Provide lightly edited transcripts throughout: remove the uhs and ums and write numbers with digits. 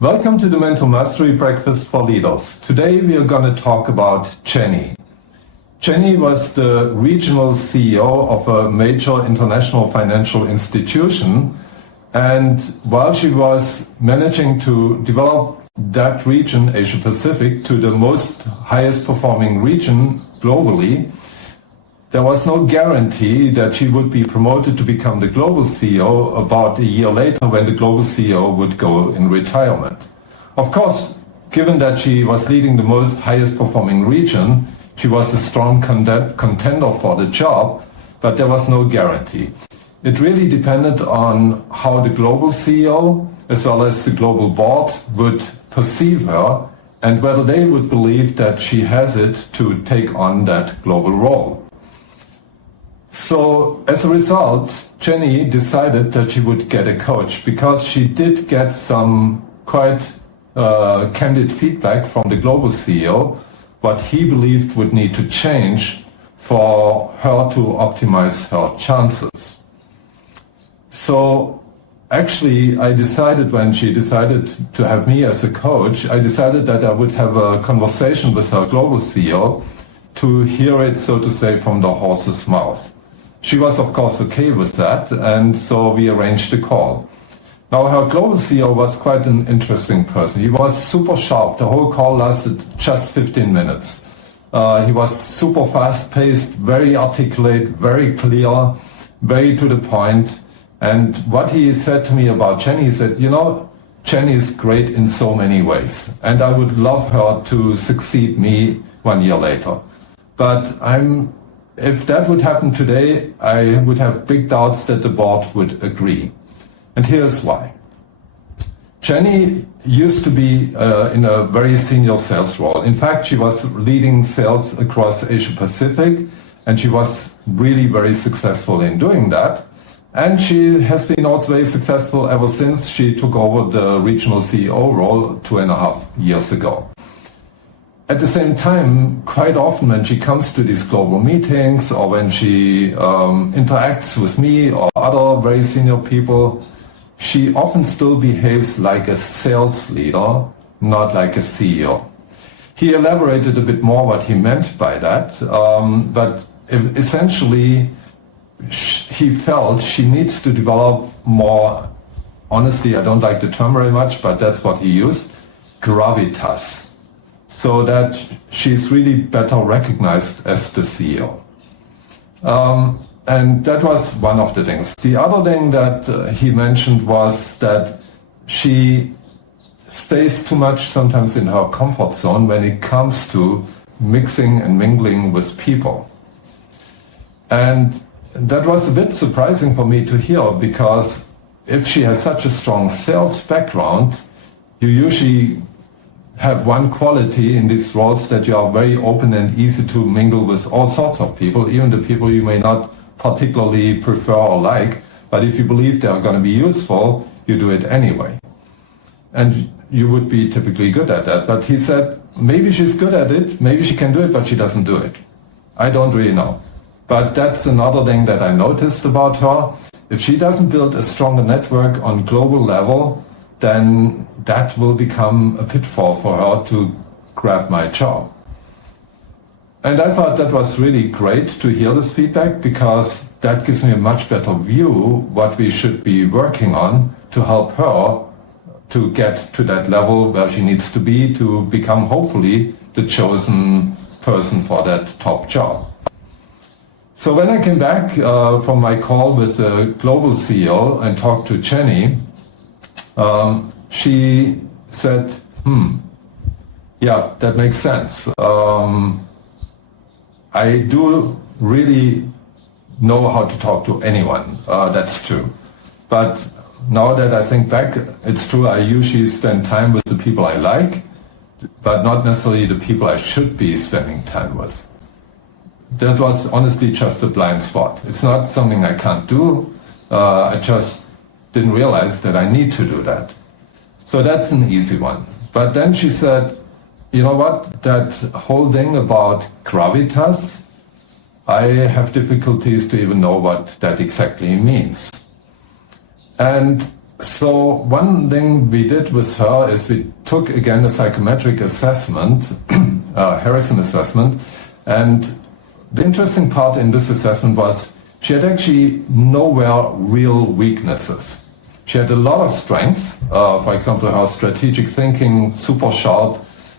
Welcome to the Mental Mastery Breakfast for Leaders. Today we are going to talk about Jenny. Jenny was the regional CEO of a major international financial institution, and while she was managing to develop that region, Asia Pacific, to the most highest performing region globally, there was no guarantee that she would be promoted to become the global CEO about a year later when the global CEO would go in retirement. Of course, given that she was leading the most highest performing region, she was a strong contender for the job, but there was no guarantee. It really depended on how the global CEO as well as the global board would perceive her and whether they would believe that she has it to take on that global role. So as a result, Jenny decided that she would get a coach because she did get some quite candid feedback from the global CEO, what he believed would need to change for her to optimize her chances. So actually, I decided when she decided to have me as a coach, I decided that I would have a conversation with her global CEO to hear it, so to say, from the horse's mouth. She was, of course, okay with that, and so we arranged a call. Now, her global CEO was quite an interesting person. He was super sharp. The whole call lasted just 15 minutes. He was super fast-paced, very articulate, very clear, very to the point. And what he said to me about Jenny, he said, Jenny is great in so many ways, and I would love her to succeed me 1 year later. But if that would happen today, I would have big doubts that the board would agree. And here's why. Jenny used to be in a very senior sales role. In fact, she was leading sales across Asia Pacific, and she was really very successful in doing that. And she has been also very successful ever since she took over the regional CEO role 2.5 years ago. At the same time, quite often when she comes to these global meetings or when she interacts with me or other very senior people, she often still behaves like a sales leader, not like a CEO. He elaborated a bit more what he meant by that, but essentially he felt she needs to develop more, honestly, I don't like the term very much, but that's what he used, gravitas, so that she's really better recognized as the CEO. And that was one of the things. The other thing that he mentioned was that she stays too much sometimes in her comfort zone when it comes to mixing and mingling with people. And that was a bit surprising for me to hear, because if she has such a strong sales background, you usually have one quality in these roles, that you are very open and easy to mingle with all sorts of people, even the people you may not particularly prefer or like, but if you believe they are going to be useful, you do it anyway. And you would be typically good at that. But he said, maybe she's good at it, maybe she can do it, but she doesn't do it. I don't really know. But that's another thing that I noticed about her. If she doesn't build a stronger network on global level, then that will become a pitfall for her to grab my job. And I thought that was really great to hear this feedback, because that gives me a much better view what we should be working on to help her to get to that level where she needs to be to become, hopefully, the chosen person for that top job. So when I came back from my call with the global CEO and talked to Jenny, she said, yeah, that makes sense. I do really know how to talk to anyone, that's true. But now that I think back, it's true, I usually spend time with the people I like, but not necessarily the people I should be spending time with. That was honestly just a blind spot. It's not something I can't do, I just didn't realize that I need to do that. So that's an easy one. But then she said, you know what, that whole thing about gravitas, I have difficulties to even know what that exactly means. And So one thing we did with her is we took again a psychometric assessment, Harrison assessment, and the interesting part in this assessment was she had actually nowhere real weaknesses. She had a lot of strengths, for example, her strategic thinking, super sharp,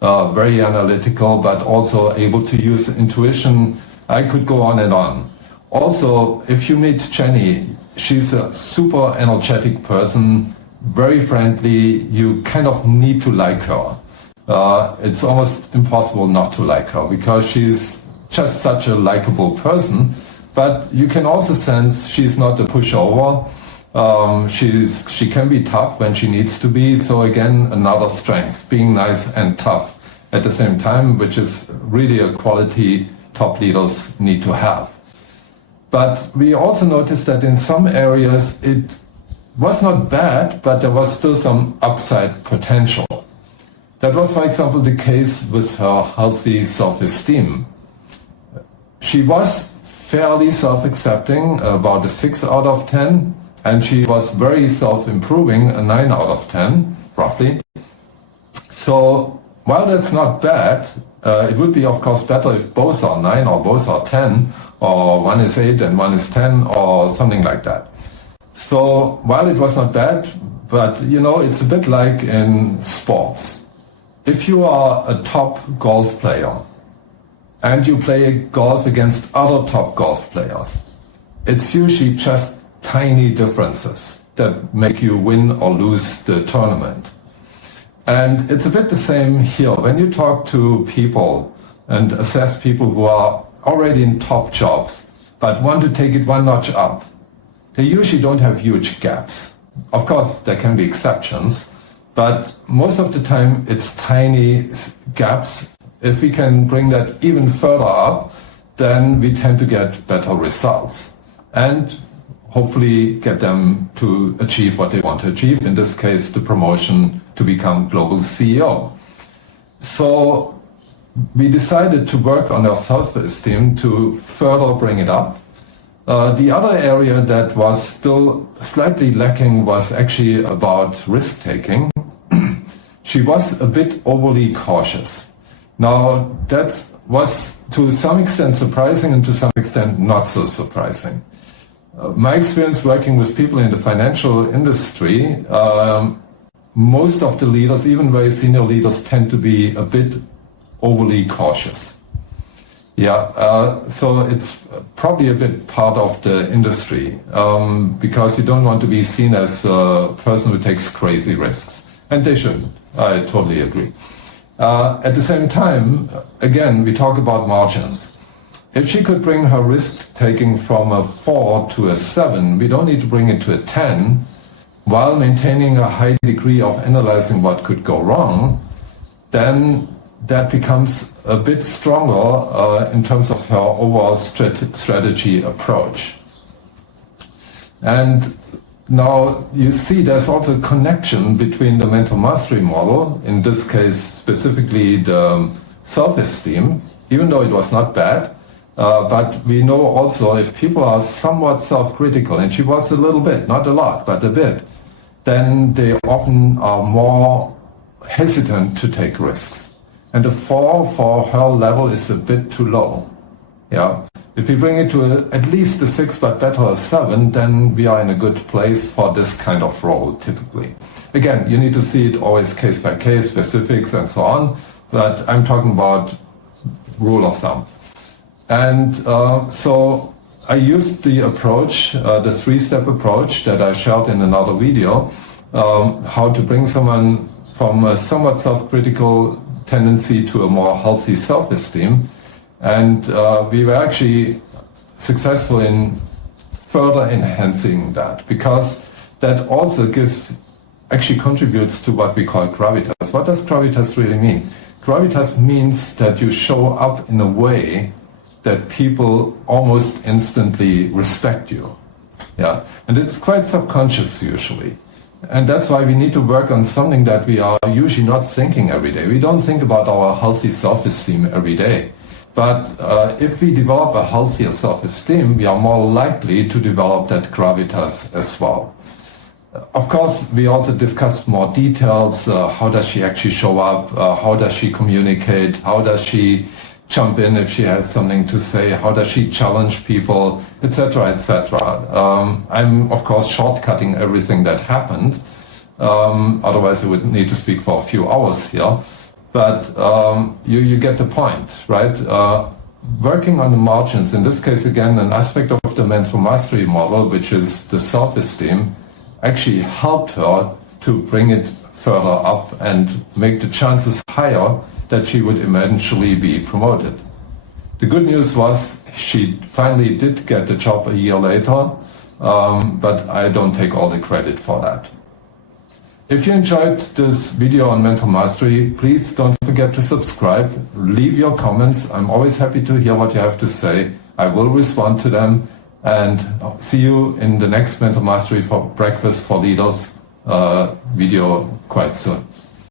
very analytical, but also able to use intuition. I could go on and on. Also, if you meet Jenny, she's a super energetic person, very friendly. You kind of need to like her. It's almost impossible not to like her because she's just such a likable person. But you can also sense she's not a pushover. She can be tough when she needs to be. So again, another strength, being nice and tough at the same time, which is really a quality top leaders need to have. But we also noticed that in some areas it was not bad, but there was still some upside potential. That was, for example, the case with her healthy self-esteem. She was fairly self-accepting, about a 6 out of 10, and she was very self-improving, a 9 out of 10, roughly. So while that's not bad, it would be, of course, better if both are 9 or both are 10, or one is 8 and one is 10, or something like that. So while it was not bad, but you know, it's a bit like in sports. If you are a top golf player and you play golf against other top golf players, it's usually just tiny differences that make you win or lose the tournament. And it's a bit the same here. When you talk to people and assess people who are already in top jobs, but want to take it one notch up, they usually don't have huge gaps. Of course, there can be exceptions, but most of the time it's tiny gaps. If we can bring that even further up, then we tend to get better results and hopefully get them to achieve what they want to achieve, in this case, the promotion to become global CEO. So we decided to work on our self-esteem to further bring it up. The other area that was still slightly lacking was actually about risk-taking. She was a bit overly cautious. Now, that was to some extent surprising and to some extent not so surprising. My experience working with people in the financial industry, most of the leaders, even very senior leaders, tend to be a bit overly cautious. So it's probably a bit part of the industry because you don't want to be seen as a person who takes crazy risks. And they shouldn't. I totally agree. At the same time, again, we talk about margins. If she could bring her risk-taking from a 4 to a 7, we don't need to bring it to a 10, while maintaining a high degree of analyzing what could go wrong, then that becomes a bit stronger in terms of her overall strategy approach. And now you see there's also a connection between the mental mastery model, in this case specifically the self-esteem, even though it was not bad, but we know also if people are somewhat self-critical, and she was a little bit, not a lot, but a bit, then they often are more hesitant to take risks. And the 4 for her level is a bit too low. If we bring it to at least a 6, but better a 7, then we are in a good place for this kind of role, typically. Again, you need to see it always case by case, specifics and so on, but I'm talking about rule of thumb. And so I used the approach, the 3-step approach that I shared in another video, how to bring someone from a somewhat self-critical tendency to a more healthy self-esteem. And we were actually successful in further enhancing that, because that also actually contributes to what we call gravitas. What does gravitas really mean? Gravitas means that you show up in a way that people almost instantly respect you. And it's quite subconscious usually. And that's why we need to work on something that we are usually not thinking every day. We don't think about our healthy self-esteem every day. But if we develop a healthier self-esteem, we are more likely to develop that gravitas as well. Of course, we also discussed more details. How does she actually show up? How does she communicate? How does she jump in if she has something to say? How does she challenge people, etc., etc. I'm, of course, shortcutting everything that happened. Otherwise, I would need to speak for a few hours here. But you get the point, right? Working on the margins, in this case, again, an aspect of the mental mastery model, which is the self-esteem, actually helped her to bring it further up and make the chances higher that she would eventually be promoted. The good news was she finally did get the job a year later, but I don't take all the credit for that. If you enjoyed this video on mental mastery, please don't forget to subscribe, leave your comments. I'm always happy to hear what you have to say. I will respond to them, and see you in the next Mental Mastery for Breakfast for Leaders video quite soon.